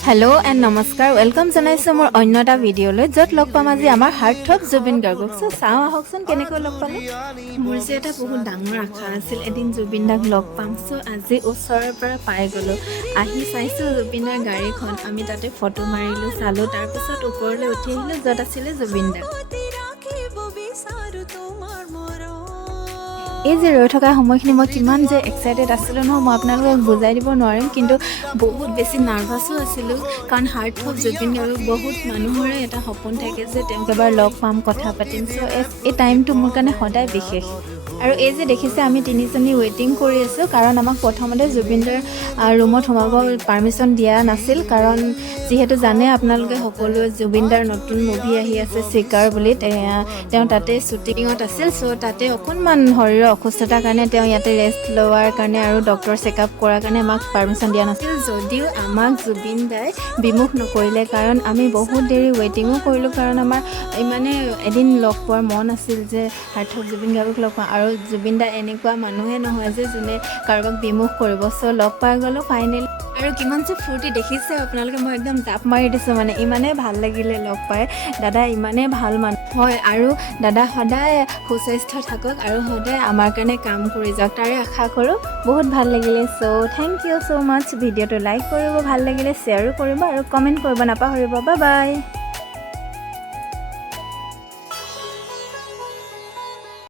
hello and नमस्कार welcome जनाइছো मोर अन्य এটা ভিডিঅ'লৈ য'ত লগ পাম আজি আমাৰ হাৰ্টথ্ৰব জুবিন গাৰ্গক সো চাওঁ আহকচোন কেনেকৈ লগ পালে মোৰ যে এটা বহুত ডাঙৰ আশা আছিল এদিন জুবিন দাক লগ পাম সো আজি ওচৰৰ পৰা পাই গলো আহি চাইছো জুবিনৰ গাড়ীখন আমি তাতে ফটো মাৰিলো চালো তাৰ পিছত ওপৰলৈ উঠি আহিলো য'ত আছিল জুবিন দা এই যে ৰৈ থকা সময়খিনি মই কিমান যে এক্সাইটেড আছিলোঁ নহয় মই আপোনালোকক বুজাই দিব নোৱাৰিম কিন্তু বহুত বেছি নাৰ্ভাছো আছিলোঁ কাৰণ হাৰ্টথ্ৰব জুবিন গাৰ্গক বহুত মানুহৰে এটা সপোন থাকে যে তেওঁক এবাৰ লগ পাম কথা পাতিম চ' এই টাইমটো মোৰ কাৰণে সদায় বিশেষ আৰু এই যে দেখিছে আমি তিনিজনী ৱেইটিং কৰি আছোঁ কাৰণ আমাক প্ৰথমতে জুবিনদাৰ ৰুমত সোমাব পাৰ্মিশ্যন দিয়া নাছিল কাৰণ যিহেতু জানে আপোনালোকে সকলোৱে জুবিনদাৰ নতুন মুভি আহি আছে চিকাৰ বুলি তেওঁ তাতে শ্বুটিঙত আছিল চ' তাতে অকণমান শৰীৰৰ অসুস্থতাৰ কাৰণে তেওঁ ইয়াতে ৰেষ্ট লোৱাৰ কাৰণে আৰু ডক্টৰ চেকআপ কৰাৰ কাৰণে আমাক পাৰ্মিশ্যন দিয়া নাছিল যদিও আমাক জুবিন দাই বিমুখ নকৰিলে কাৰণ আমি বহুত দেৰি ৱেইটিঙো কৰিলোঁ কাৰণ আমাৰ ইমানে এদিন লগ পোৱাৰ মন আছিল যে হাৰ্টথ্ৰব জুবিন গাৰ্গক লগ পাওঁ আৰু জুবিন দা এনেকুৱা মানুহে নহয় যে যোনে কাৰোবাক বিমুখ কৰিব চ' লগ পাই গ'লোঁ ফাইনেলি আৰু কিমান যে ফূৰ্তি দেখিছে আপোনালোকে মই একদম জাপ মাৰি দিছোঁ মানে ইমানেই ভাল লাগিলে লগ পাই দাদা ইমানেই ভাল মানুহ হয় আৰু দাদা সদায় সুস্বাস্থ্য থাকক আৰু সদায় আমাৰ কাৰণে কাম কৰি যাওক তাৰে আশা কৰোঁ বহুত ভাল লাগিলে চ' থেংক ইউ ছ' মাছ ভিডিঅ'টো লাইক কৰিব ভাল লাগিলে শ্বেয়াৰো কৰিব আৰু কমেণ্ট কৰিব নাপাহৰিব বাই বাই